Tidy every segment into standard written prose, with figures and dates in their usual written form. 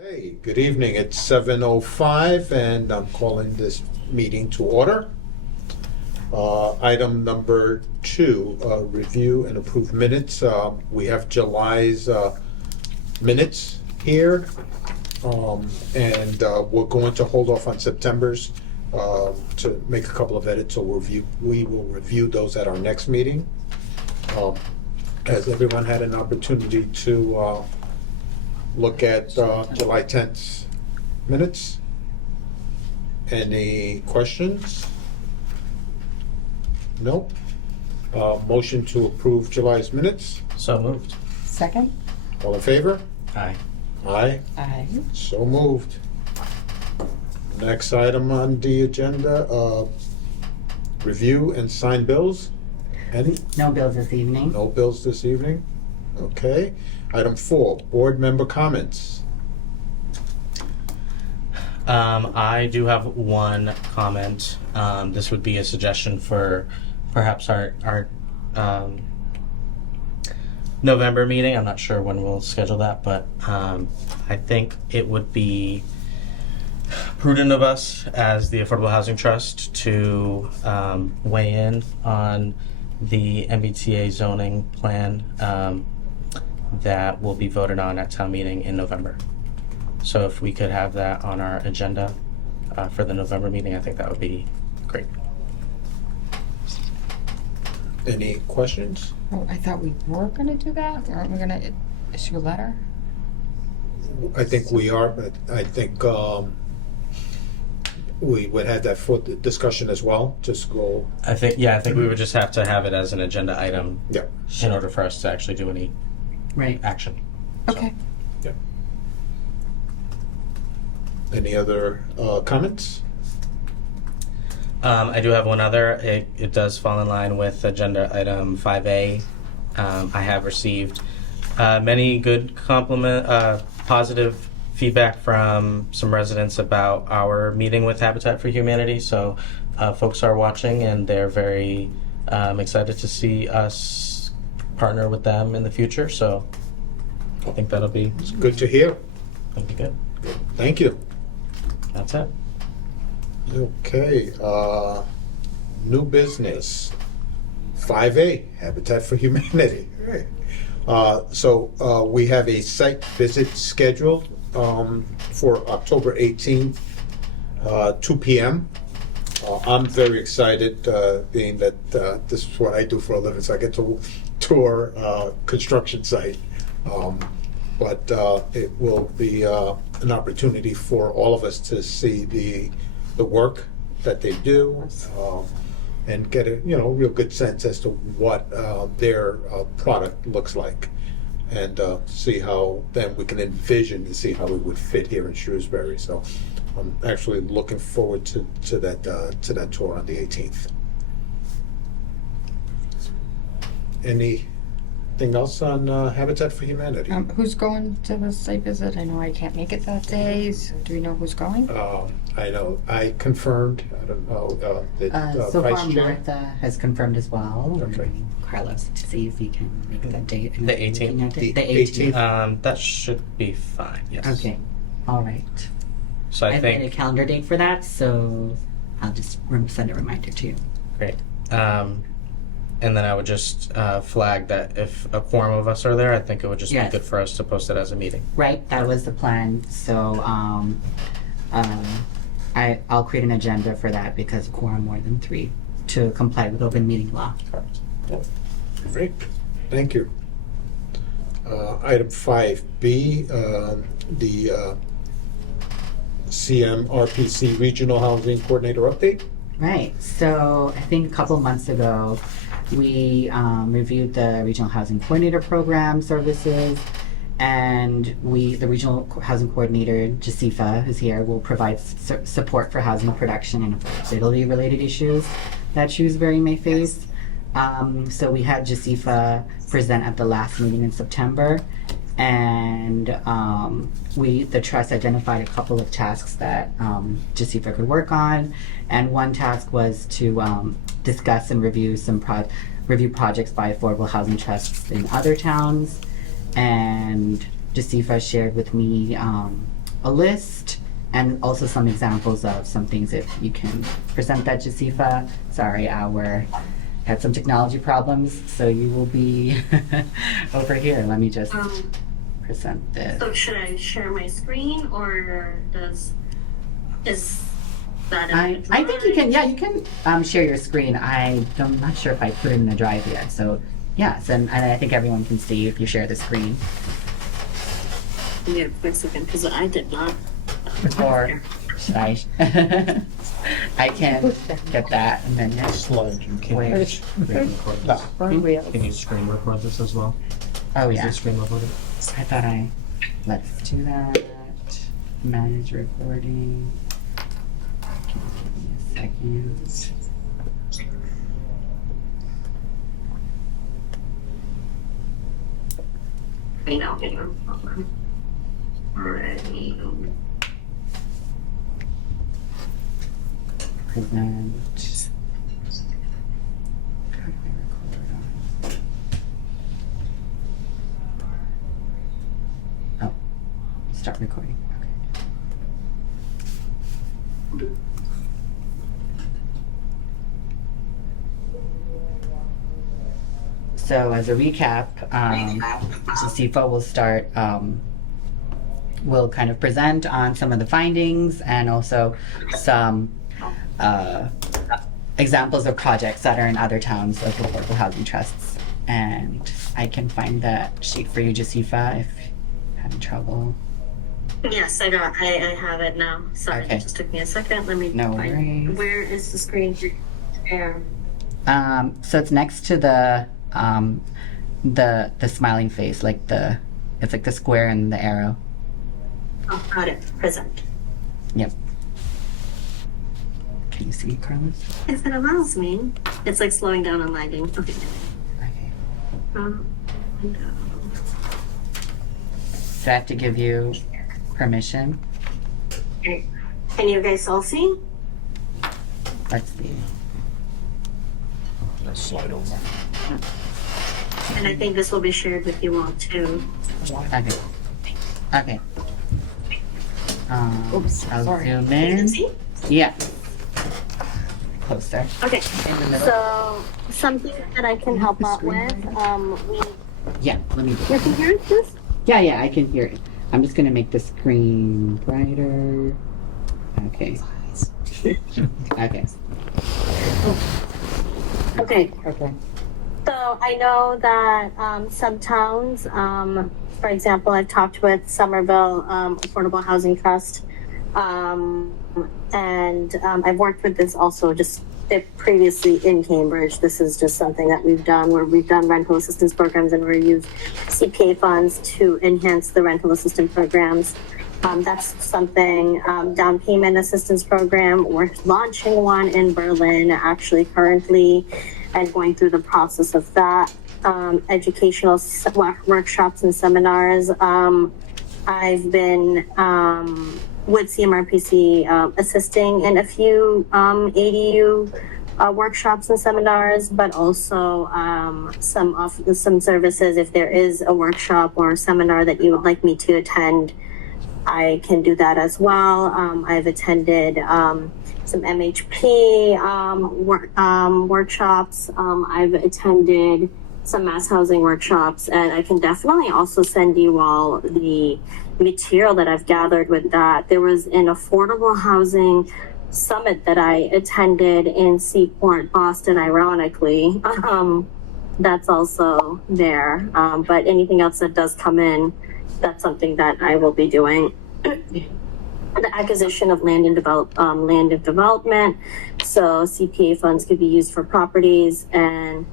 Hey, good evening. It's 7:05 and I'm calling this meeting to order. Item number 2, review and approve minutes. We have July's minutes here. And we're going to hold off on September's to make a couple of edits, so we will review those at our next meeting. Has everyone had an opportunity to look at July 10th minutes? Any questions? Nope. Motion to approve July's minutes? So moved. Second? All in favor? Aye. Aye. Aye. So moved. Next item on the agenda, review and sign bills. Any? No bills this evening. No bills this evening? Okay. Item 4, board member comments. I do have one comment. This would be a suggestion for perhaps our November meeting. I'm not sure when we'll schedule that, but I think it would be prudent of us as the Affordable Housing Trust to weigh in on the MBTA zoning plan that will be voted on at town meeting in November. So if we could have that on our agenda for the November meeting, I think that would be great. Any questions? Oh, I thought we were gonna do that. Aren't we gonna issue a letter? I think we are, but I think we would have that for the discussion as well, just go, I think we would just have to have it as an agenda item yeah. in order for us to actually do any Right. action. Okay. Yeah. Any other comments? I do have one other. It does fall in line with agenda item 5A. I have received many good positive feedback from some residents about our meeting with Habitat for Humanity. So folks are watching and they're very excited to see us partner with them in the future. So I think that'll be It's good to hear. good. Thank you. That's it. Okay, new business. 5A, Habitat for Humanity. Right. So we have a site visit scheduled for October 18th, 2 p.m. I'm very excited, being that this is what I do for a living, so I get to tour construction site. But it will be an opportunity for all of us to see the work that they do, and get a real good sense as to what their product looks like, and see how then we can envision and see how it would fit here in Shrewsbury. So I'm actually looking forward to that tour on the 18th. Anything else on Habitat for Humanity? Who's going to the site visit? I know I can't make it that day, so do we know who's going? I know, I confirmed, I don't know, the So far, Vice Chair. Martha has confirmed as well. We're Okay. waiting Carlos to see if he can make that date. The 18th? The The 18th. That should be fine. Yes. Okay. All right. So I I've made a think calendar date for that, so I'll just send a reminder to you. great. And then I would just flag that if a quorum of us are there, I think it would just Yes. be good for us to post it as a meeting. Right, that was the plan. So I'll create an agenda for that because of quorum more than 3 to comply with open meeting law. Great, thank you. Item 5B, the CMRPC Regional Housing Coordinator update. Right. So I think a couple of months ago, we reviewed the Regional Housing Coordinator Program services, and the Regional Housing Coordinator, Jasifa, who's here, will provide support for housing production and affordability-related issues that Shrewsbury may face. So we had Jasifa present at the last meeting in September, and the trust identified a couple of tasks that Jasifa could work on, and one task was to discuss and review review projects by affordable housing trusts in other towns. And Jasifa shared with me a list and also some examples of some things if you can present that, Jasifa. Sorry, had some technology problems, so you will be over here. Let me just present this. So should I share my screen or is that I think you can, you can share your screen. I'm not sure if I put it in the drive yet. So yes, and I think everyone can see if you share the screen. Yeah, quick second, because I did not. Or should I? I can get that and then Slide. You Can Where? you screen record this? Can you screen record this as well? Oh Is yeah. it screen recorded? I thought let's do that. Manage recording. Give me a second. I know, already. Present. How do I record on? Oh, start recording. Okay. So as a recap, Jasifa will start, will kind of present on some of the findings and also some examples of projects that are in other towns of affordable housing trusts. And I can find that sheet for you, Jasifa, if you're having trouble. Yes, I have it now. Sorry, Okay. it just took me a second. Let me No find. worries. Where is the screen share? So it's next to the smiling face, like it's like the square and the arrow. Oh, got it. Present. Yep. Can you see, Carlos? If it allows me, it's like slowing down and lagging. Okay. Okay. Window. Do I have to give you permission? Okay. Can you guys all see? Let's see. Slide over. And I think this will be shared with you all too. Okay. Okay. Oops, I'll sorry. zoom You can in. see? Yeah. Closer. Okay. In the middle. So something that I can help out with. Yeah. Let me. You can hear this? Yeah. I can hear it. I'm just gonna make the screen brighter. Okay. Okay. Okay. Okay. So I know that some towns, for example, I've talked with Somerville Affordable Housing Trust, and I've worked with this also just previously in Cambridge. This is just something that we've done where we've done rental assistance programs and we use CPA funds to enhance the rental assistance programs. That's something, down payment assistance program. We're launching one in Berlin actually currently and going through the process of that. Educational workshops and seminars. I've been with CMRPC assisting in a few ADU workshops and seminars, but also some services. If there is a workshop or a seminar that you would like me to attend, I can do that as well. I've attended some MHP workshops. I've attended some mass housing workshops, and I can definitely also send you all the material that I've gathered with that. There was an affordable housing summit that I attended in Seaport, Boston, ironically. That's also there. But anything else that does come in, that's something that I will be doing. The acquisition of land and development. So CPA funds could be used for properties, and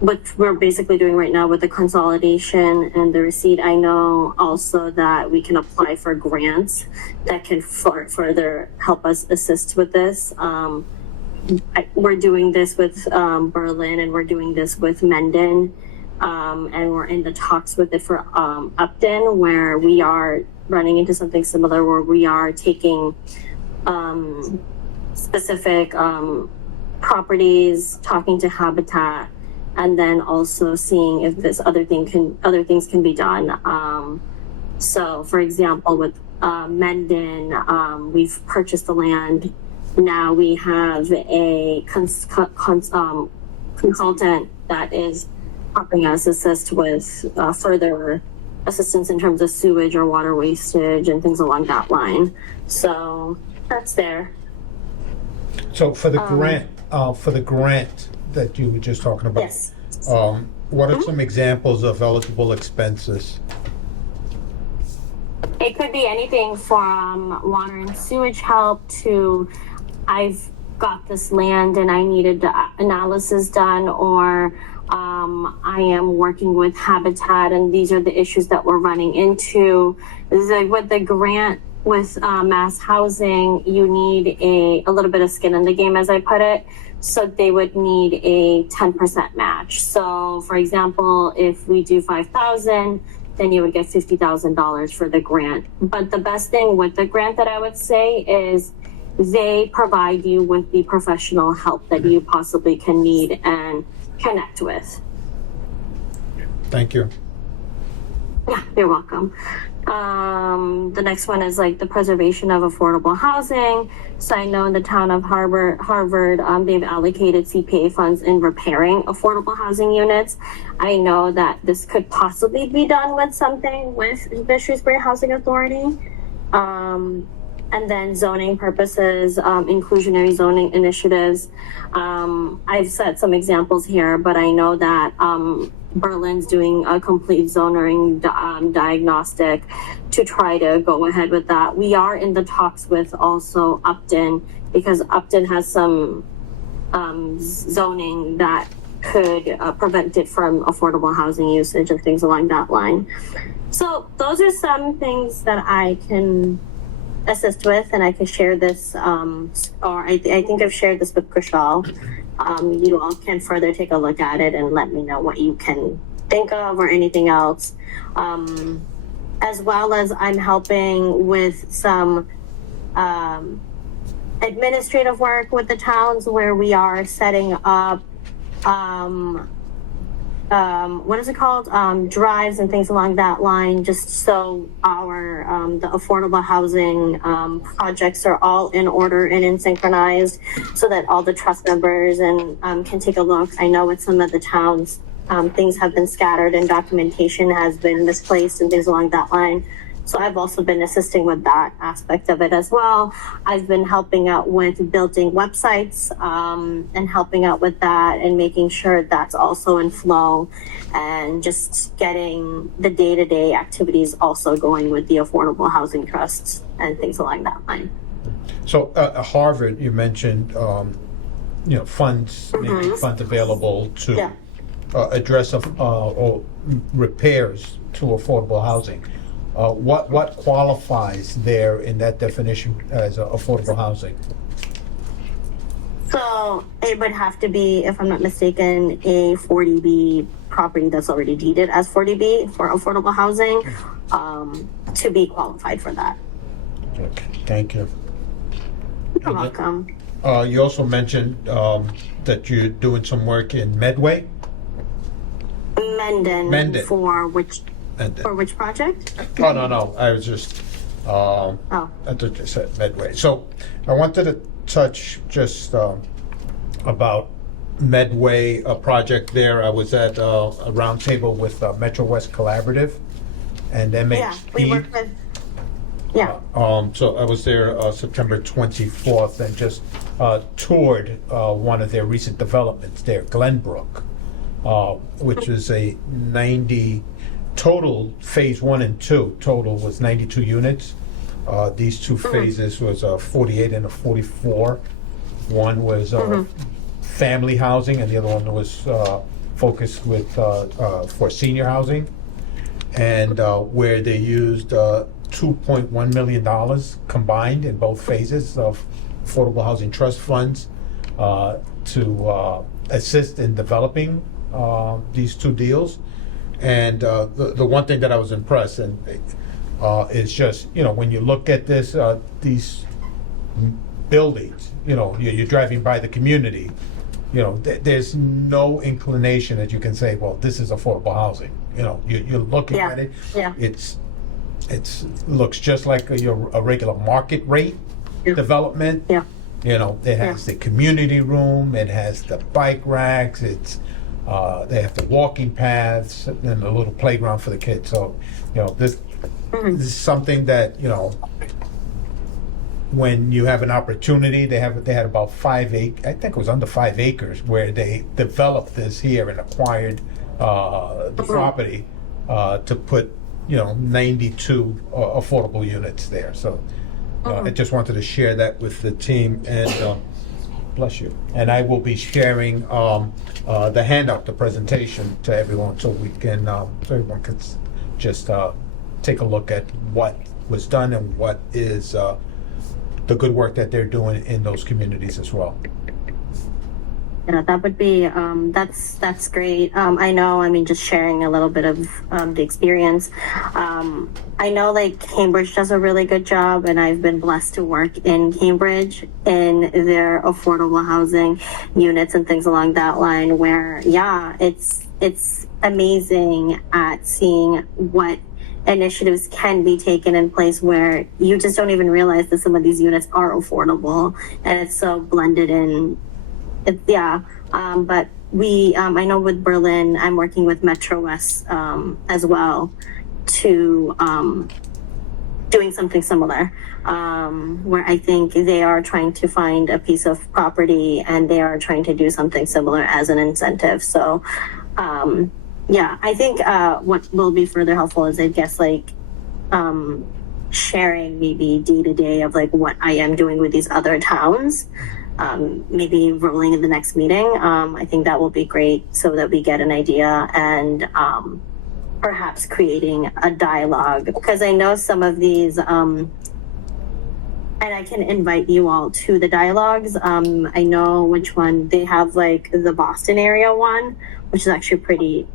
what we're basically doing right now with the consolidation and the receipt. I know also that we can apply for grants that can further help us assist with this. We're doing this with Berlin, and we're doing this with Menden. And we're in the talks with it for Upton, where we are running into something similar, where we are taking specific properties, talking to Habitat, and then also seeing if this other things can be done. So, for example, with Mendon. We've purchased the land. Now we have a consultant that is helping us assist with further assistance in terms of sewage or water wastage and things along that line. So that's there. So for the grant that you were just talking about, Yes. what are some examples of eligible expenses? It could be anything from water and sewage help to I've got this land and I needed analysis done, or I am working with Habitat and these are the issues that we're running into. With the grant with mass housing, you need a little bit of skin in the game, as I put it. So they would need a 10% match. So for example, if we do 5,000, then you would get $50,000 for the grant. But the best thing with the grant that I would say is they provide you with the professional help that you possibly can need and connect with. Thank you. Yeah, you're welcome. The next one is like the preservation of affordable housing. So I know in the town of Harvard, they've allocated CPA funds in repairing affordable housing units. I know that this could possibly be done with something with the Shrewsbury Housing Authority. And then zoning purposes, inclusionary zoning initiatives. I've set some examples here, but I know that Berlin's doing a complete zoning diagnostic to try to go ahead with that. We are in the talks with also Upton, because Upton has some zoning that could prevent it from affordable housing usage and things along that line. So those are some things that I can assist with, and I can share this, or I think I've shared this with Kushal. You all can further take a look at it and let me know what you can think of or anything else. As well as I'm helping with some administrative work with the towns where we are setting up what is it called? Drives and things along that line, just so our the affordable housing projects are all in order and in synchronized, so that all the trust members and can take a look. I know with some of the towns, things have been scattered and documentation has been misplaced and things along that line. So I've also been assisting with that aspect of it as well. I've been helping out with building websites and helping out with that and making sure that's also in flow, and just getting the day-to-day activities also going with the affordable housing trusts and things along that line. So Harvard, you mentioned, funds, making funds available to address or repairs to affordable housing. What qualifies there in that definition as affordable housing? So it would have to be, if I'm not mistaken, a 40B property that's already deeded as 40B for affordable housing to be qualified for that. Okay, thank you. You're welcome. You also mentioned that you're doing some work in Medway? Mendon. For which project? Oh, no. I was just, I thought you said Medway. So I wanted to touch just about Medway, a project there. I was at a roundtable with Metro West Collaborative and MHP. Yeah, we work with, So I was there September 24th and just toured one of their recent developments there, Glenbrook, which is a 90 total, phase 1 and 2 total was 92 units. These two phases was a 48 and a 44. One was family housing and the other one was focused with for senior housing, and where they used $2.1 million combined in both phases of affordable housing trust funds to assist in developing these two deals. And the one thing that I was impressed and is just, when you look at this, these buildings, you're driving by the community, there's no inclination that you can say, well, this is affordable housing. You're looking at it. Yeah. it's looks just like a regular market rate Yeah. development. Yeah. You know, it has the community room, it has the bike racks, it's they have the walking paths and a little playground for the kids. So, you know, this is something that, you know, when you have an opportunity, they had about 5 acres, I think it was under 5 acres, where they developed this here and acquired the property to put, you know, 92 affordable units there. So I just wanted to share that with the team, and bless you. And I will be sharing the handout, the presentation to everyone, so we can, so everyone can just take a look at what was done and what is the good work that they're doing in those communities as well. Yeah, that would be that's great. I know. I mean, just sharing a little bit of the experience. I know, like, Cambridge does a really good job, and I've been blessed to work in Cambridge in their affordable housing units and things along that line. Where, yeah, it's amazing at seeing what initiatives can be taken in place where you just don't even realize that some of these units are affordable, and it's so blended in. But we, I know with Berlin, I'm working with Metro West as well to doing something similar, where I think they are trying to find a piece of property and they are trying to do something similar as an incentive. So, I think what will be further helpful is, I guess, like, sharing maybe day to day of like what I am doing with these other towns. Maybe rolling in the next meeting. I think that will be great, so that we get an idea, and perhaps creating a dialogue, because I know some of these, and I can invite you all to the dialogues. I know which one they have, like the Boston area one, which is actually pretty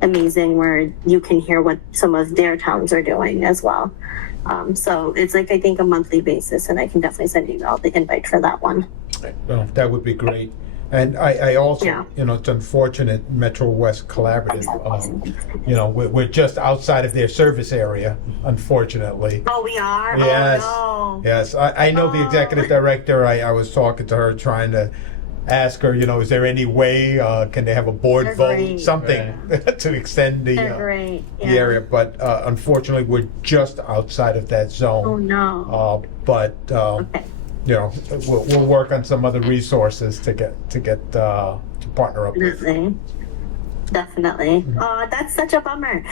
amazing, where you can hear what some of their towns are doing as well. So it's like, I think, a monthly basis, and I can definitely send you all the invite for that one. Well, that would be great. And I also, Yeah. you know, it's unfortunate, Metro West Collaborative, you know, we're just outside of their service area, unfortunately. Oh, we are? Yes. Oh, no. Yes, I know the executive director. I was talking to her, trying to ask her, you know, is there any way, can they have a board They're vote, great. something to extend They're great. Yeah. the area? But unfortunately, we're just outside of that Oh, zone. no. Okay. You know, we'll work on some other resources to get to partner up with. Definitely. Oh, that's such a bummer.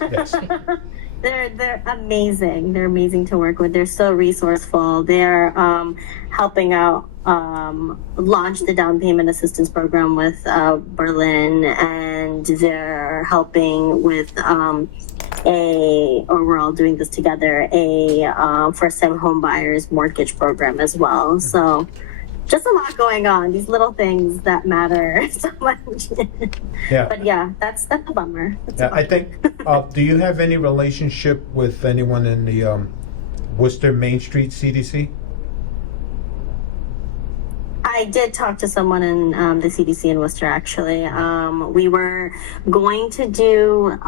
Yes. They're amazing. They're amazing to work with. They're so resourceful. They're helping out launch the down payment assistance program with Berlin, and they're helping with we're all doing this together, a first-time home buyers mortgage program as well. So just a lot going on, these little things that matter so much. Yeah. But yeah, that's a bummer. That's a Yeah, bummer. I think. Do you have any relationship with anyone in the Worcester Main Street CDC? I did talk to someone in the CDC in Worcester, actually. We were going to do,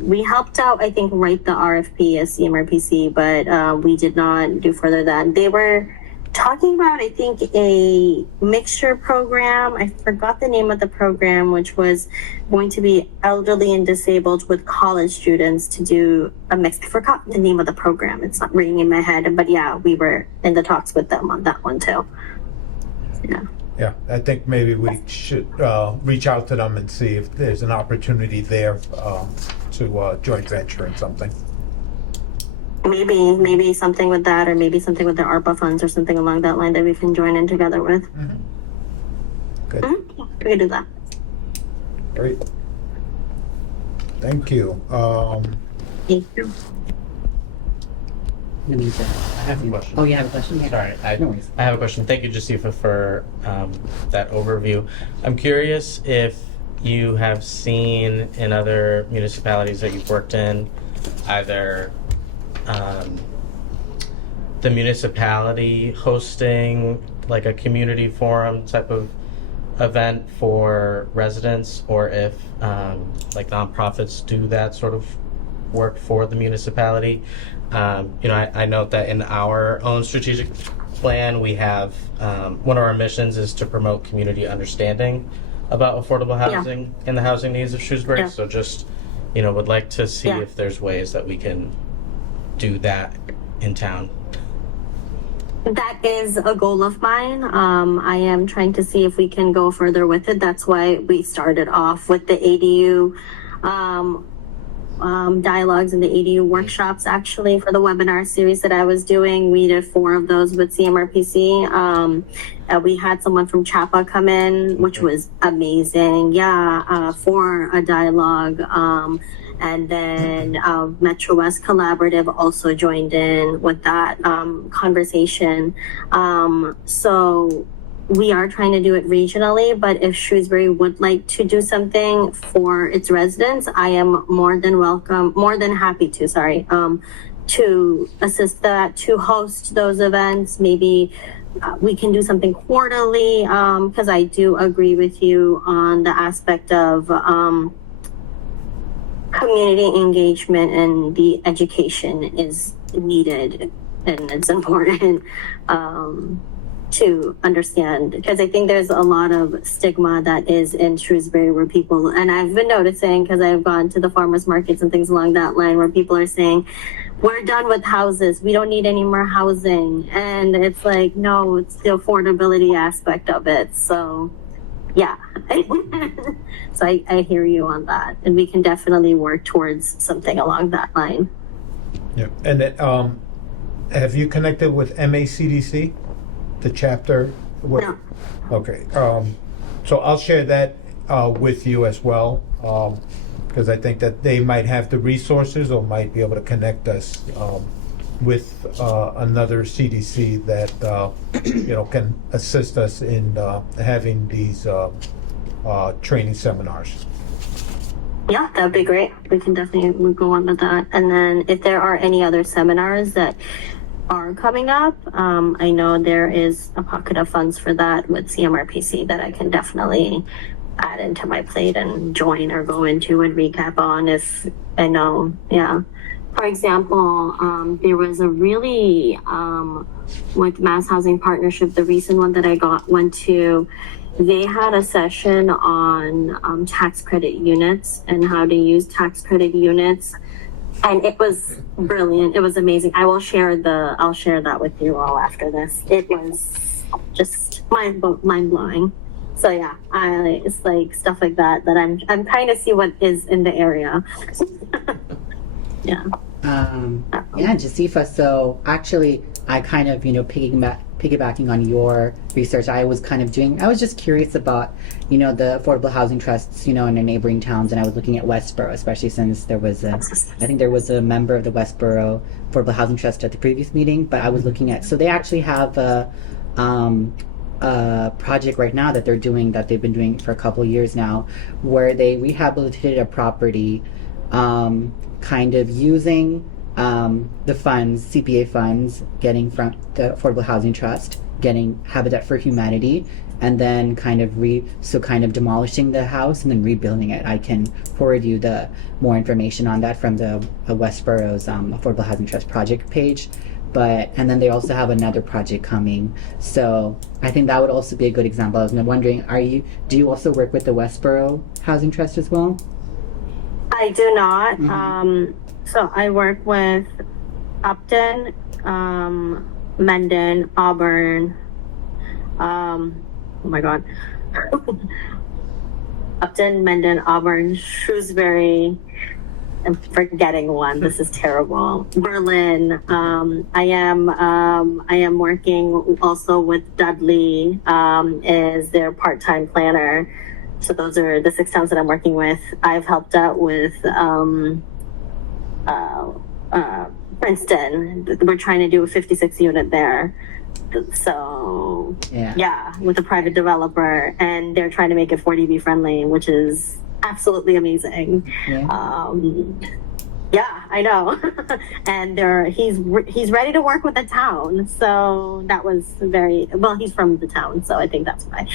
we helped out, I think, write the RFP as CMRPC, but we did not do further than. They were talking about, I think, a mixture program. I forgot the name of the program, which was going to be elderly and disabled with college students to do a mix. I forgot the name of the program. It's not ringing in my head, but yeah, we were in the talks with them on that one too. Yeah. Yeah, I think maybe we should reach out to them and see if there's an opportunity there to joint venture in something. Maybe something with that, or maybe something with the ARPA funds or something along that line that we can join in together with. Good. Yeah, we can do that. Great. Thank you. Thank you. Let me just- I have a question. Oh, you have a question? Yeah. Sorry, No worries. I have a question. Thank you, Jasifa, for that overview. I'm curious if you have seen in other municipalities that you've worked in, either the municipality hosting like a community forum type of event for residents, or if like nonprofits do that sort of work for the municipality. I note that in our own strategic plan, we have one of our missions is to promote community understanding about affordable housing and the housing needs of Shrewsbury. Yeah. So just, would like to see Yeah. if there's ways that we can do that in town. That is a goal of mine. I am trying to see if we can go further with it. That's why we started off with the ADU dialogues and the ADU workshops. Actually, for the webinar series that I was doing, we did 4 of those with CMRPC. We had someone from CHAPA come in, which was amazing. Yeah, for a dialogue. And then Metro West Collaborative also joined in with that conversation. So we are trying to do it regionally, but if Shrewsbury would like to do something for its residents, I am more than happy to assist that, to host those events. Maybe we can do something quarterly, because I do agree with you on the aspect of community engagement, and the education is needed and it's important to understand, because I think there's a lot of stigma that is in Shrewsbury where people, and I've been noticing because I've gone to the farmers markets and things along that line, where people are saying, we're done with houses, we don't need any more housing. And it's like, no, it's the affordability aspect of it. So yeah. So I hear you on that, and we can definitely work towards something along that line. Yeah. And have you connected with MACDC, the chapter? No. Okay. So I'll share that with you as well, because I think that they might have the resources or might be able to connect us with another CDC that can assist us in having these training seminars. Yeah, that would be great. We can definitely go on with that. And then if there are any other seminars that are coming up, I know there is a pocket of funds for that with CMRPC that I can definitely add into my plate and join or go into and recap on if I know. Yeah. For example, there was a really, with Mass Housing Partnership, the recent one that I went to, they had a session on tax credit units and how to use tax credit units. And it was brilliant. It was amazing. I'll share that with you all after this. It was just mind blowing. So yeah, it's like stuff like that I'm trying to see what is in the area. Yeah. Yeah, Jasifa. So actually, I kind of, piggybacking on your research, I was just curious about, the affordable housing trusts, in the neighboring towns, and I was looking at Westboro, especially since I think there was a member of the Westboro Affordable Housing Trust at the previous meeting, but I was looking at, so they actually have a project right now that they've been doing for a couple of years now, where they rehabilitated a property, kind of using the funds, CPA funds, getting from the Affordable Housing Trust, getting Habitat for Humanity, and then kind of demolishing the house and then rebuilding it. I can forward you the more information on that from the Westboro's Affordable Housing Trust project page. And then they also have another project coming. So I think that would also be a good example. I was wondering, do you also work with the Westboro Housing Trust as well? I do not. Mm-hmm. So I work with Upton, Mendon, Auburn. Oh my God. Upton, Mendon, Auburn, Shrewsbury. I'm forgetting one. This is terrible. Berlin. I am working also with Dudley as their part-time planner. So those are the 6 towns that I'm working with. I've helped out with Princeton. We're trying to do a 56 unit there. So yeah, with a private developer, and they're trying to make it 40B friendly, which is absolutely amazing. Yeah, I know. And he's ready to work with the town. So that was he's from the town, so I think that's why.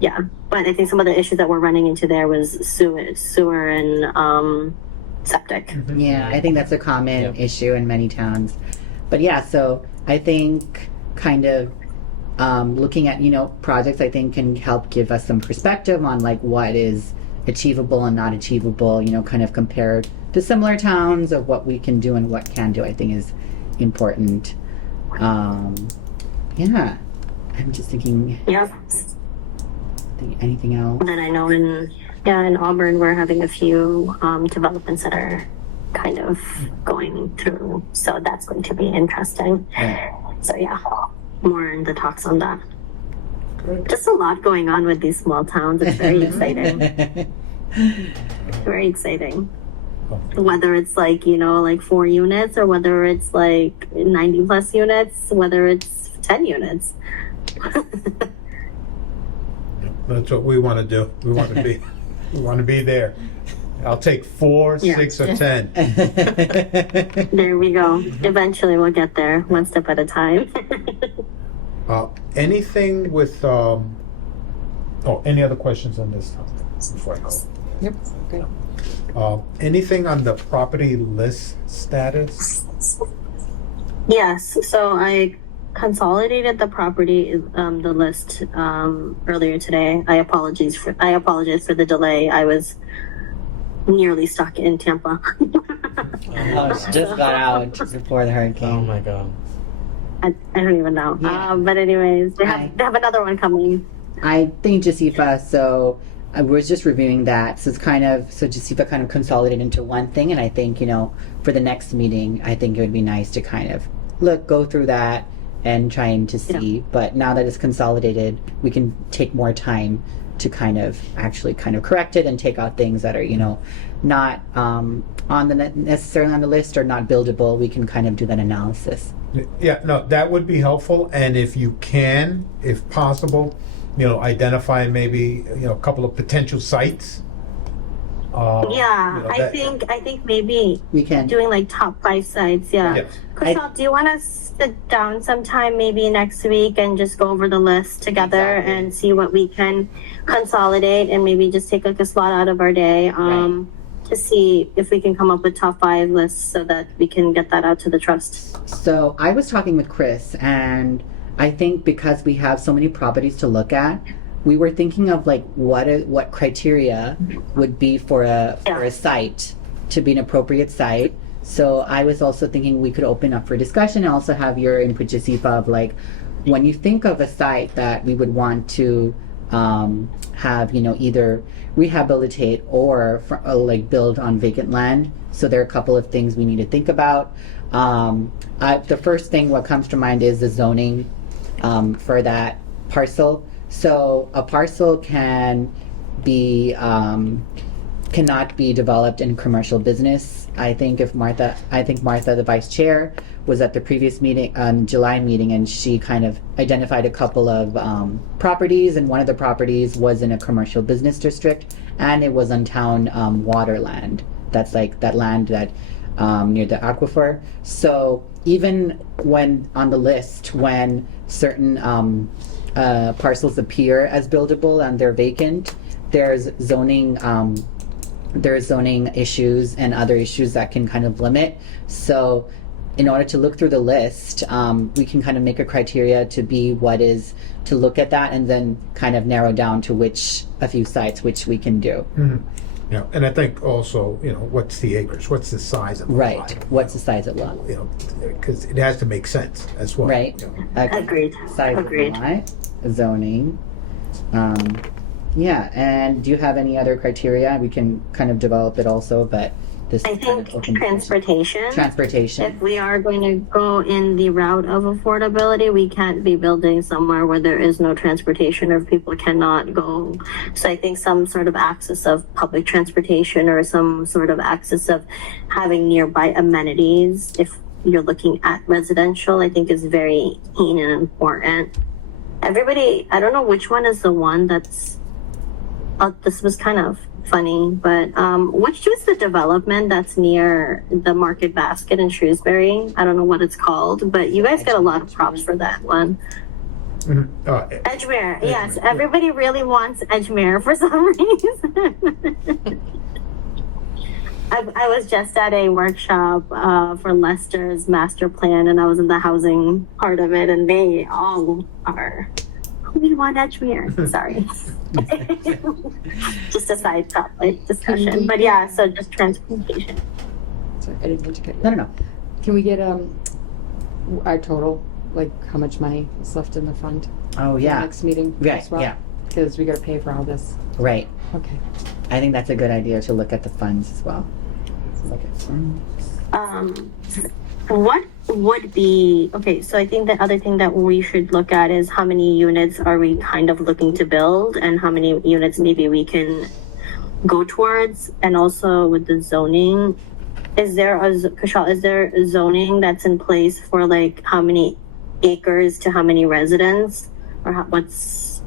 Yeah, but I think some of the issues that we're running into there was sewer and septic. Yeah, I think that's a common Yep. issue in many towns. But yeah, so I think kind of looking at, projects I think can help give us some perspective on like what is achievable and not achievable, kind of compared to similar towns of what we can do and what can do, I think is important. Yeah, I'm just thinking, Yep. anything else? And I know in Auburn we're having a few developments that are kind of going through, so that's going to be interesting. So yeah, more in the talks on that. Just a lot going on with these small towns. It's very exciting. Very exciting. Whether it's like, like 4 units or whether it's like 90 plus units, whether it's 10 units. That's what we want to do. We want to be there. I'll take 4, Yeah. 6, or 10. There we go. Eventually we'll get there, one step at a time. Anything with, any other questions on this topic before I go? Yep. Okay. Anything on the property list status? Yes, so I consolidated the property, the list earlier today. I apologize for the delay. I was nearly stuck in Tampa. Oh, she just got out before the Oh hurricane. my god. I don't even know. Yeah. But anyways, they Hi. have another one coming. I think Jasifa, so I was just reviewing that. So Jasifa kind of consolidated into one thing. And I think, for the next meeting, I think it would be nice to kind of go through that and trying to see. Yeah. But now that it's consolidated, we can take more time to kind of actually kind of correct it and take out things that are, not necessarily on the list or not buildable. We can kind of do that analysis. Yeah, no, that would be helpful. And if you can, if possible, identify maybe, a couple of potential sites. I think maybe We can. doing like top 5 sites. Yeah. Yes. Kushal, do you want to sit down sometime maybe next week and just go over the list together Exactly. and see what we can consolidate and maybe just take like a slot out of our day to see if we can come up with top 5 lists so that we can get that out to the trust. So I was talking with Chris, and I think because we have so many properties to look at, we were thinking of like what criteria would be for a site to be an appropriate site. So I was also thinking we could open up for discussion and also have your input, Jasifa, of like when you think of a site that we would want to have, either rehabilitate or like build on vacant land. So there are a couple of things we need to think about. The first thing what comes to mind is the zoning for that parcel. So a parcel can be cannot be developed in commercial business. I think Martha, the vice chair, was at the previous meeting, July meeting, and she kind of identified a couple of properties, and one of the properties was in a commercial business district, and it was on town water land. That's like that land that near the aquifer. So even when on the list, when certain parcels appear as buildable and they're vacant, there's zoning issues and other issues that can kind of limit. So in order to look through the list, we can kind of make a criteria to be what is to look at that and then kind of narrow down to a few sites which we can do. Yeah, and I think also, what's the acres? What's the size of the lot? Right. What's the size of lot? Because it has to make sense as well. Right. Okay. Agreed. Size Agreed. of lot, zoning. Yeah, and do you have any other criteria? We can kind of develop it also, but this I is kind think of open. transportation. Transportation. If we are going to go in the route of affordability, we can't be building somewhere where there is no transportation or people cannot go. So I think some sort of access of public transportation or some sort of access of having nearby amenities, if you're looking at residential, I think is very keen and important. Everybody, I don't know which one is the one that's, this was kind of funny, but which is the development that's near the Market Basket in Shrewsbury? I don't know what it's called, but you guys get a lot of props for that one. Edgemere, yes. Everybody really wants Edgemere for some reason. I was just at a workshop for Leicester's master plan, and I was in the housing part of it, and they all are. We want Edgemere. Sorry. Just a side topic discussion, but yeah. So just transportation. Sorry, I didn't mean to cut you. No. Can we get our total, like how much money is left in the fund? Oh, for the yeah. next meeting Right, as well? yeah. Because we got to pay for all this. Right. Okay. I think that's a good idea to look at the funds as well. Look at funds. What would be okay? So I think the other thing that we should look at is how many units are we kind of looking to build, and how many units maybe we can go towards, and also with the zoning. Is there Kushal, is there zoning that's in place for like how many acres to how many residents, or what's?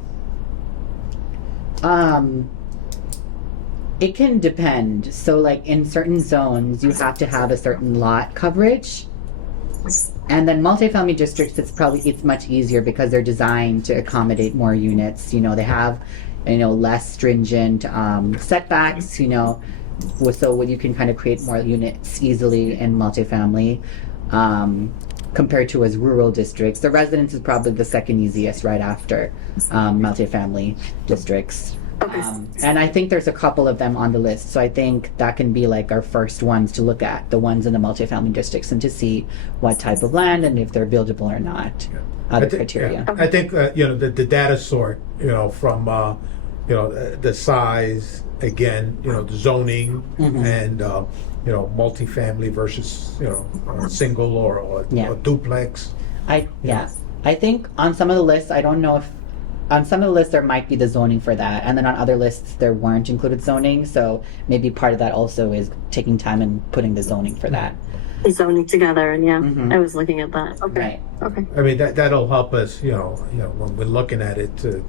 It can depend. So, like in certain zones, you have to have a certain lot coverage, and then multifamily districts, it's much easier because they're designed to accommodate more units. You know, they have, less stringent setbacks. So you can kind of create more units easily in multifamily. Compared to as rural districts, the residence is probably the second easiest right after multifamily districts. Okay. And I think there's a couple of them on the list, so I think that can be like our first ones to look at, the ones in the multifamily districts, and to see what type of land and if they're buildable or not. Other criteria. I think the data sort, from the size, again, the zoning, and multifamily versus single or duplex. I think on some of the lists, I don't know if on some of the lists there might be the zoning for that, and then on other lists there weren't included zoning. So maybe part of that also is taking time and putting the zoning for that. Zoning together, and I was looking at that. Okay. Right. Okay. I mean that'll help us, when we're looking at it to,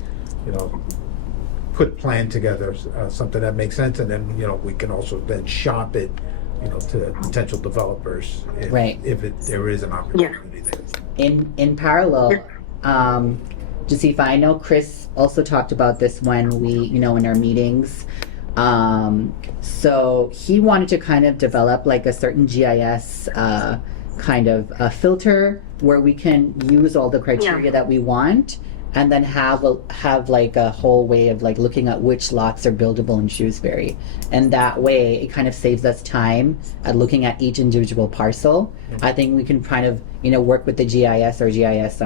put plan together, something that makes sense, and then we can also then shop it, to potential developers if there is an opportunity there. In parallel, Jasifa, I know Chris also talked about this when we, in our meetings. So he wanted to kind of develop like a certain GIS kind of a filter where we can use all the criteria that we want, and then have like a whole way of like looking at which lots are buildable in Shrewsbury. And that way it kind of saves us time at looking at each individual parcel. I think we can kind of, work with the GIS or GIS,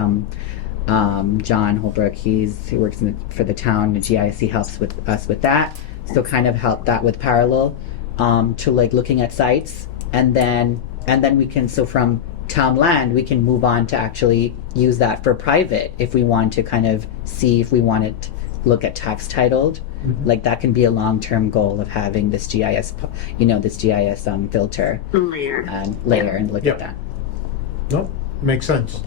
John Holbrook, he works for the town, the GIS, he helps with us with that. So kind of help that with parallel, to like looking at sites, and then we can, so from town land, we can move on to actually use that for private if we want to kind of see if we want it to look at tax titled. Like that can be a long-term goal of having this GIS, this GIS filter Layer and look at that. Nope, makes sense.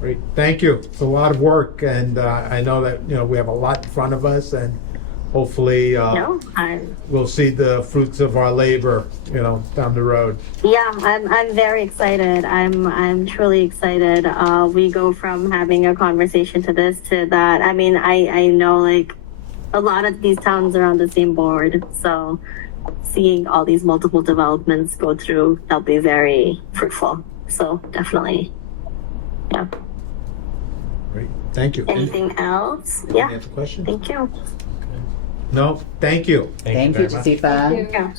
Great, thank you. It's a lot of work, and I know that we have a lot in front of us, and hopefully we'll see the fruits of our labor, down the road. Yeah, I'm very excited. I'm truly excited. We go from having a conversation to this to that. I mean, I know like a lot of these towns are on the same board, so seeing all these multiple developments go through, that'll be very fruitful. So definitely, yeah. Great, thank you. Anything else? Any Yeah. other questions? Thank you. No, thank you. Thank you, very much. Jasifa. Yeah.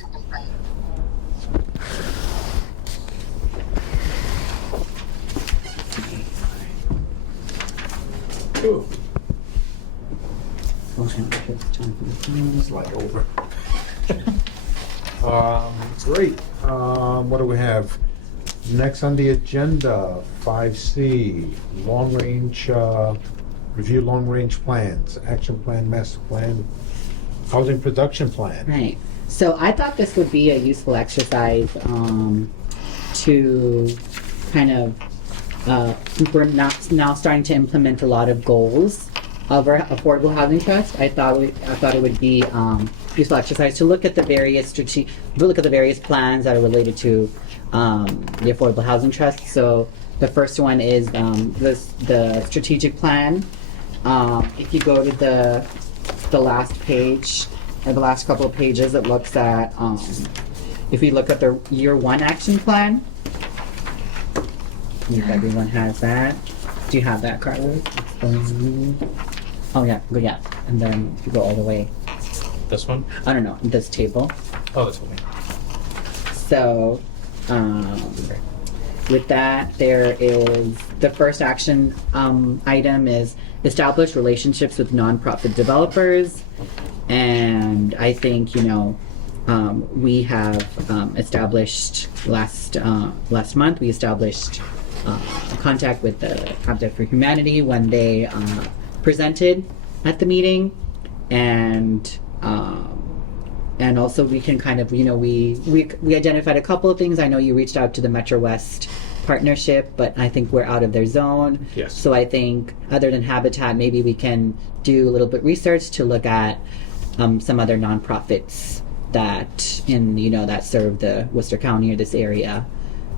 Slide over. Great. What do we have? Next on the agenda, 5C, review long-range plans, action plan, master plan, housing production plan. Right. So I thought this would be a useful exercise to kind of, we're now starting to implement a lot of goals of our Affordable Housing Trust. I thought it would be useful exercise to look at the various plans that are related to the Affordable Housing Trust. So the first one is the strategic plan. If you go to the last page, the last couple of pages, it looks at, if we look at the year one action plan. If everyone has that. Do you have that, Carlos? Oh, yeah, good, yeah. And then you go all the way, This one? I don't know, this table. Oh, this one. So, with that, there is the first action item is establish relationships with nonprofit developers, and I think we have established last month. We established contact with the Habitat for Humanity when they presented at the meeting, and also we can kind of, we identified a couple of things. I know you reached out to the Metro West partnership, but I think we're out of their zone. Yes. So I think other than Habitat, maybe we can do a little bit research to look at some other nonprofits that that serve the Worcester County or this area,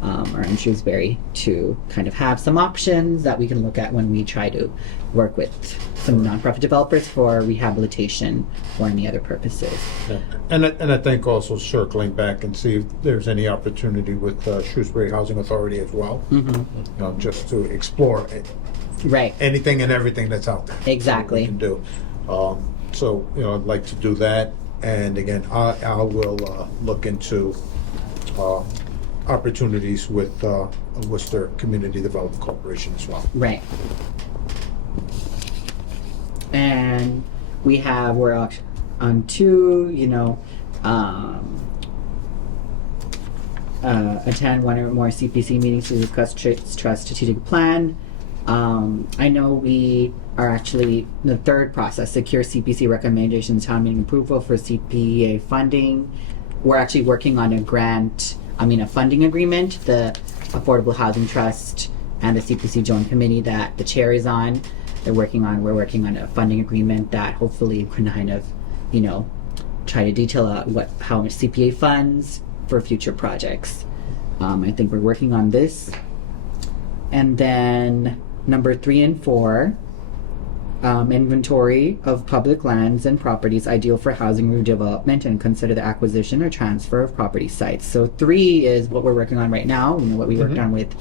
or in Shrewsbury, to kind of have some options that we can look at when we try to work with some nonprofit developers for rehabilitation or any other purposes. Yeah. And I think also circling back and see if there's any opportunity with Shrewsbury Housing Authority as well. Mm-hmm. Just to explore Right. anything and everything that's out there. Exactly. We can do. So I'd like to do that. And again, I will look into opportunities with Worcester Community Development Corporation as well. Right. And we're on two, attend one or more CPC meetings to discuss trust strategic plan. I know we are actually in the third process, secure CPC recommendations, town meeting approval for CPA funding. We're actually working on a funding agreement, the Affordable Housing Trust and the CPC Joint Committee that the chair is on. We're working on a funding agreement that hopefully can kind of, try to detail out how much CPA funds for future projects. I think we're working on this. And then number 3 and 4, inventory of public lands and properties ideal for housing redevelopment and consider the acquisition or transfer of property sites. So 3 is what we're working on right now, what we worked on with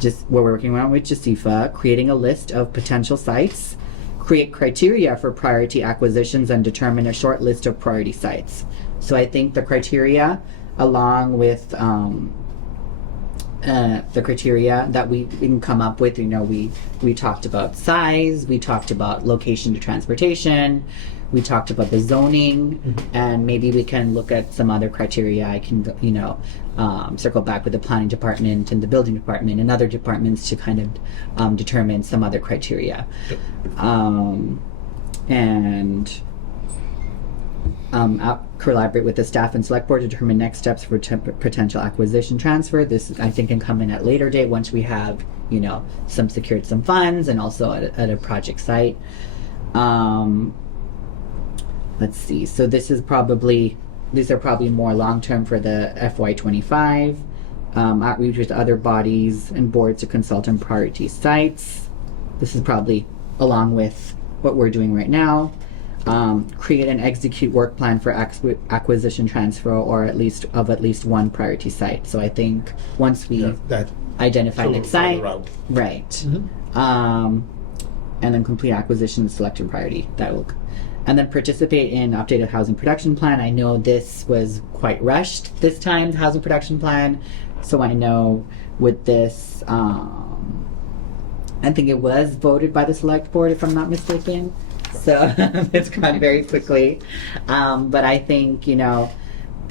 JASIFA, creating a list of potential sites, create criteria for priority acquisitions, and determine a short list of priority sites. So I think the criteria, along with the criteria that we can come up with, we talked about size, we talked about location to transportation, we talked about the zoning, and maybe we can look at some other criteria. I can, circle back with the planning department and the building department and other departments to kind of determine some other criteria. Collaborate with the staff and select board to determine next steps for potential acquisition transfer. This, I think, can come in at later date once we have, secured some funds and also at a project site. Let's see. So these are probably more long-term for the FY25. Outreach with other bodies and boards to consult on priority sites. This is probably along with what we're doing right now. Create and execute work plan for acquisition transfer or at least one priority site. So I think once we identify that site, right, and then complete acquisition selection priority. And then participate in updated housing production plan. I know this was quite rushed this time, the housing production plan. So I know with this, I think it was voted by the select board, if I'm not mistaken. So it's gone very quickly. But I think,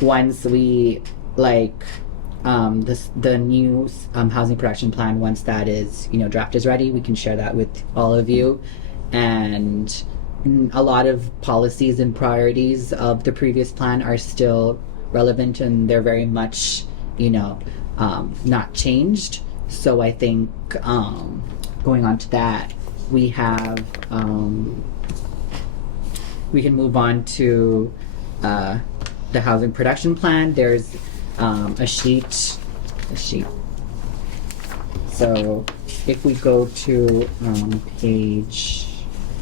once we the new housing production plan, once that is, draft is ready, we can share that with all of you. And a lot of policies and priorities of the previous plan are still relevant, and they're very much, not changed. So I think going on to that, we have we can move on to the housing production plan. There's a sheet. So if we go to page,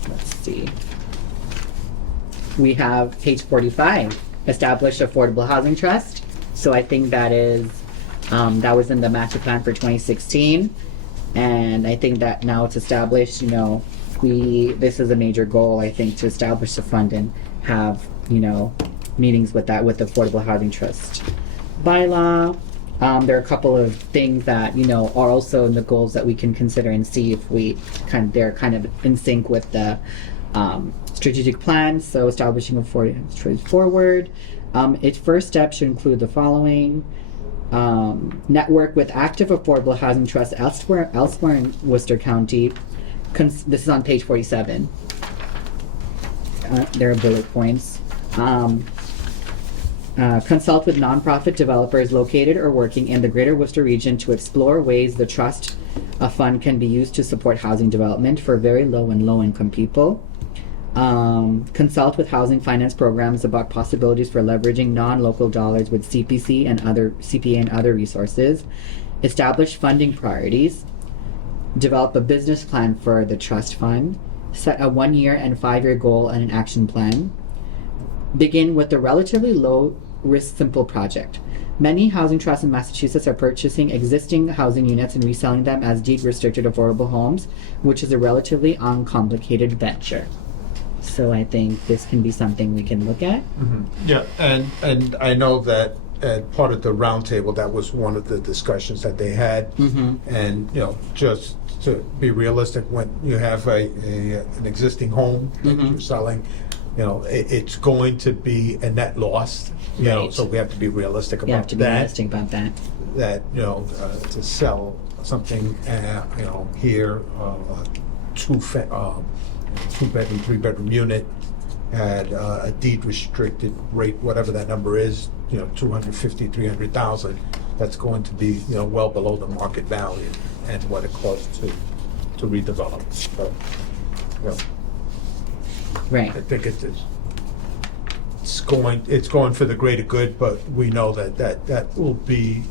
let's see. we have page 45, establish affordable housing trust. So I think that is, that was in the master plan for 2016. And I think that now it's established, this is a major goal, I think, to establish the fund and have, meetings with that, with the Affordable Housing Trust bylaw. There are a couple of things that, are also in the goals that we can consider and see if they're kind of in sync with the strategic plan. So establishing a forward. Its first step should include the following. Network with active affordable housing trusts elsewhere in Worcester County. This is on page 47. There are bullet points. Consult with nonprofit developers located or working in the greater Worcester region to explore ways the trust fund can be used to support housing development for very low and low-income people. Consult with housing finance programs about possibilities for leveraging non-local dollars with CPA and other resources. Establish funding priorities. Develop a business plan for the trust fund. Set a 1-year and 5-year goal and an action plan. Begin with a relatively low-risk, simple project. Many housing trusts in Massachusetts are purchasing existing housing units and reselling them as deed-restricted affordable homes, which is a relatively uncomplicated venture. So I think this can be something we can look at. Yeah, and I know that part of the roundtable, that was one of the discussions that they had. And, just to be realistic, when you have an existing home that you're selling, it's going to be a net loss. Right. So we have to be realistic about that. You have to be realistic about that. That to sell something, here, two-bedroom, three-bedroom unit at a deed restricted rate, whatever that number is, 250, 300,000. That's going to be well below the market value and what it costs to redevelop. So, Right. I think it's going for the greater good, but we know that will be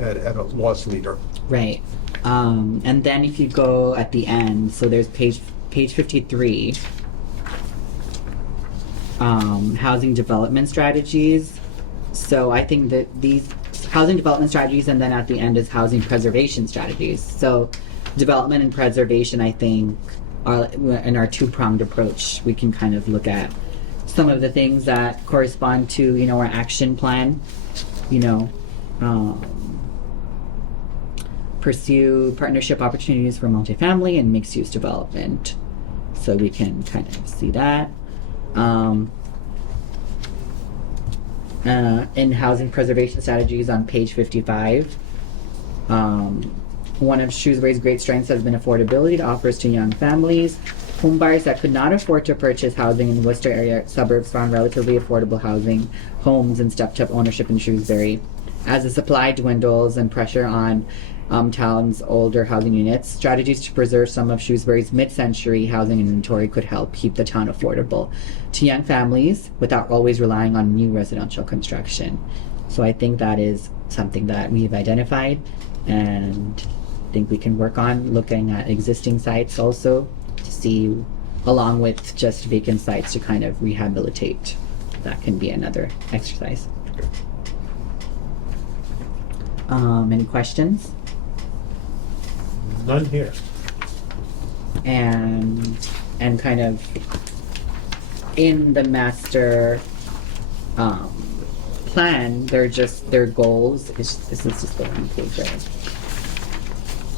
at a loss leader. Right. And then if you go at the end, so there's page 53, housing development strategies. So I think that these housing development strategies, and then at the end is housing preservation strategies. So development and preservation, I think, are in our two-pronged approach. We can kind of look at some of the things that correspond to, our action plan, pursue partnership opportunities for multifamily and mixed-use development. So we can kind of see that. In housing preservation strategies on page 55, one of Shrewsbury's great strengths has been affordability. It offers to young families. Home buyers that could not afford to purchase housing in Worcester area suburbs found relatively affordable housing, homes, and stepped-up ownership in Shrewsbury. As the supply dwindles and pressure on town's older housing units, strategies to preserve some of Shrewsbury's mid-century housing inventory could help keep the town affordable to young families without always relying on new residential construction. So I think that is something that we've identified, and I think we can work on looking at existing sites also to see, along with just vacant sites, to kind of rehabilitate. That can be another exercise. Any questions? None here. And kind of in the master plan, they're just their goals. This is just the one page, right?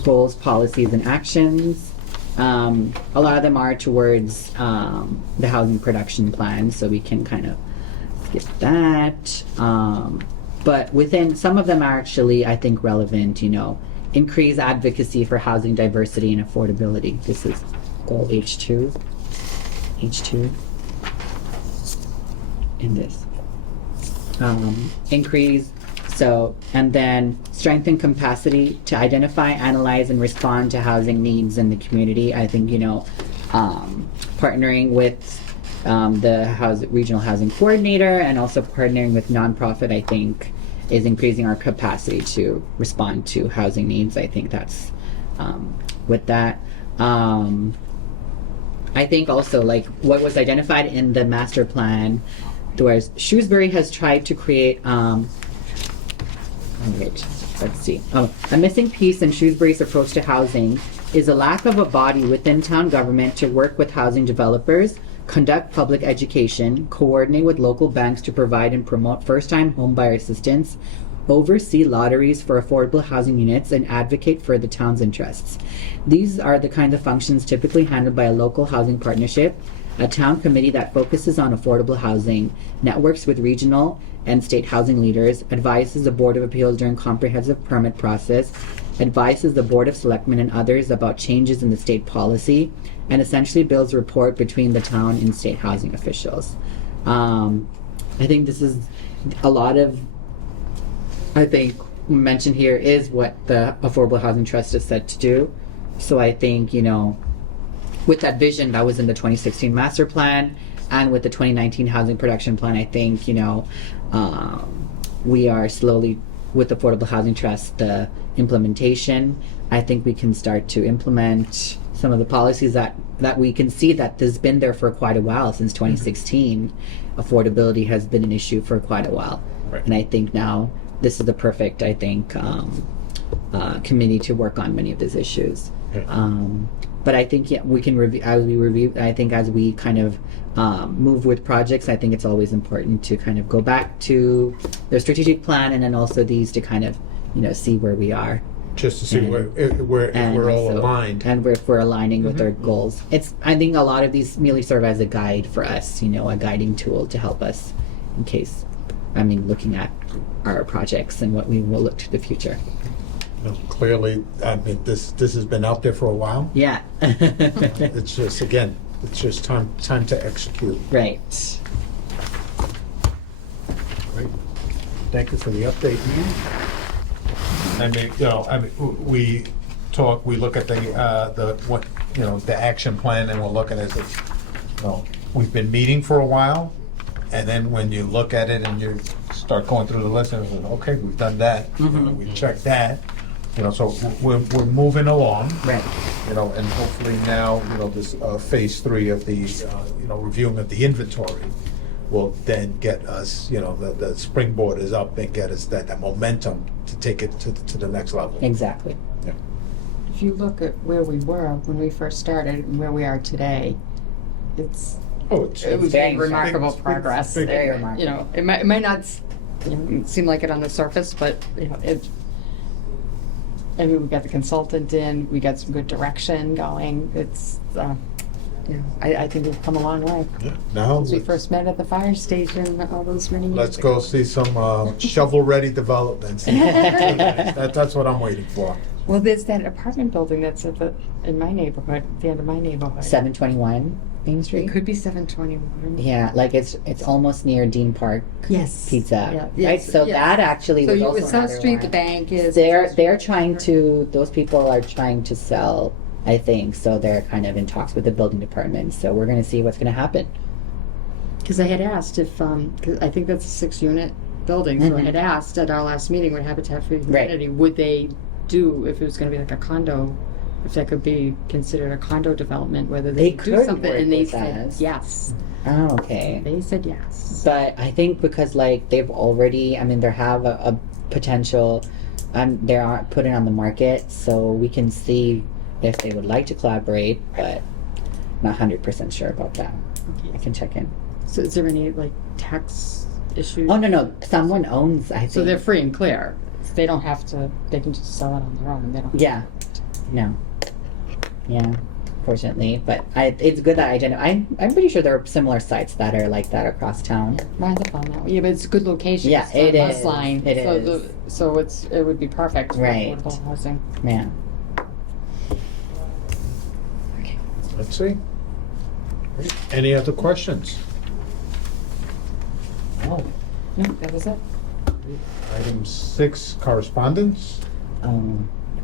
Goals, policies, and actions. A lot of them are towards the housing production plan, so we can kind of skip that. But within some of them are actually, I think, relevant. Increase advocacy for housing diversity and affordability. This is goal H2. In this. Increase, and then strengthen capacity to identify, analyze, and respond to housing needs in the community. I think, partnering with the regional housing coordinator and also partnering with nonprofit, I think, is increasing our capacity to respond to housing needs. I think that's with that. I think also like what was identified in the master plan, whereas Shrewsbury has tried to create. Wait, let's see. A missing piece in Shrewsbury's approach to housing is a lack of a body within town government to work with housing developers, conduct public education, coordinate with local banks to provide and promote first-time homebuyer assistance, oversee lotteries for affordable housing units, and advocate for the town's interests. These are the kinds of functions typically handled by a local housing partnership, a town committee that focuses on affordable housing, networks with regional and state housing leaders, advises the Board of Appeals during comprehensive permit process, advises the Board of Selectmen and others about changes in the state policy, and essentially builds rapport between the town and state housing officials. I think this is a lot of, I think, mentioned here is what the Affordable Housing Trust is set to do. So I think, you know, with that vision that was in the 2016 master plan and with the 2019 housing production plan, I think, you know, we are slowly, with Affordable Housing Trust, the implementation, I think we can start to implement some of the policies that we can see that has been there for quite a while. Since 2016, affordability has been an issue for quite a while. Right. And I think now this is the perfect, I think, committee to work on many of these issues. Yeah. But I think, yeah, we can review, I think as we kind of move with projects, I think it's always important to kind of go back to the strategic plan and then also these to kind of, you know, see where we are. Just to see And- if we're all also- aligned. and if we're aligning with our goals. I think a lot of these merely serve as a guide for us, you know, a guiding tool to help us in case, looking at our projects and what we will look to the future. You know, clearly, I mean, this has been out there for a while. Yeah. It's just, again, it's just time to execute. Right. Great. Thank you for the update. We look at the action plan, and we're looking at it, we've been meeting for a while, and then when you look at it and you start going through the list, and okay, we've done that, we've checked that, so we're moving along. Right. And hopefully now, this phase 3 of the, reviewing of the inventory will then get us, the springboard is up and get us that momentum to take it to the next level. Exactly. Yeah. If you look at where we were when we first started and where we are today, it was very remarkable big- progress. big- Very remarkable. It might not seem like it on the surface, but we got the consultant in, we got some good direction going. I think we've come a long way. Yeah. Now, Since we first met at the fire station all those many years let's ago. go see some shovel-ready developments. That's what I'm waiting for. Well, there's that apartment building that's in my neighborhood, at the end of my neighborhood. 721 Main It Street. could be 721. Yeah, like it's almost near Dean Park Yes. Pizza. Yeah, Right. yes, So yes. that actually So was you also with South another Street, one. the bank is. They're trying to. Those people are trying to sell. I think so. They're kind of in talks with the building department. So we're going to see what's going to happen. Because I had asked if, cause I think that's a 6-unit building, so I Mhm. had asked at our last meeting with Habitat for Humanity, would they do, if it was gonna be like a condo, if that could be considered a condo development, whether They they could do could something, work and they with said us. yes. Oh, okay. They said yes. But I think because like they've already, they have a potential, they aren't put it on the market, so we can see if they would like to collaborate, but not 100% sure about that. I can check in. So is there any like tax issues? Oh no, someone owns. I think. So they're free and clear. They don't have to. They can just sell it on their own. They don't. Yeah. No. Yeah. Fortunately, but it's good that I identify. I'm pretty sure there are similar sites that are like that across town. Mine's up on that one. Yeah, but it's a good location. Yeah, It's on it bus is. line. It so is. So it would be perfect for Right. affordable housing. Yeah. Let's see. Any other questions? Oh. No, that was it. Item 6, correspondence.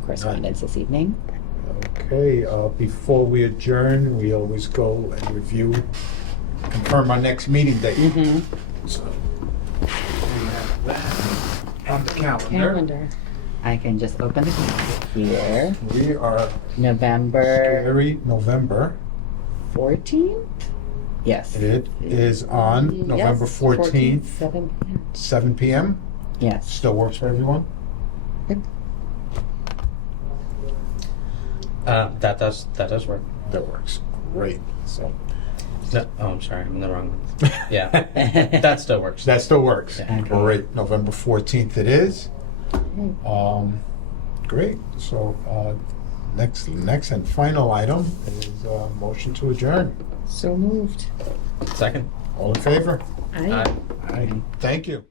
Correspondence this evening. Okay, before we adjourn, we always go and review, confirm our next meeting date. Mm-hmm. So, we have that on the calendar. Calendar. I can just open the calendar here. We are November. very November 14th? Yes. It is on November Yes, 14th, 7 p.m. 7 p.m. Yes. Still works for everyone? That does work. That works. Great. So No, oh, I'm sorry, I'm in the wrong one. Yeah, that still works. that still works. Okay. Great. November 14th it is. Great. So next and final item is motion to adjourn. So moved. Second. All in favor? Aye. Aye. Thank you.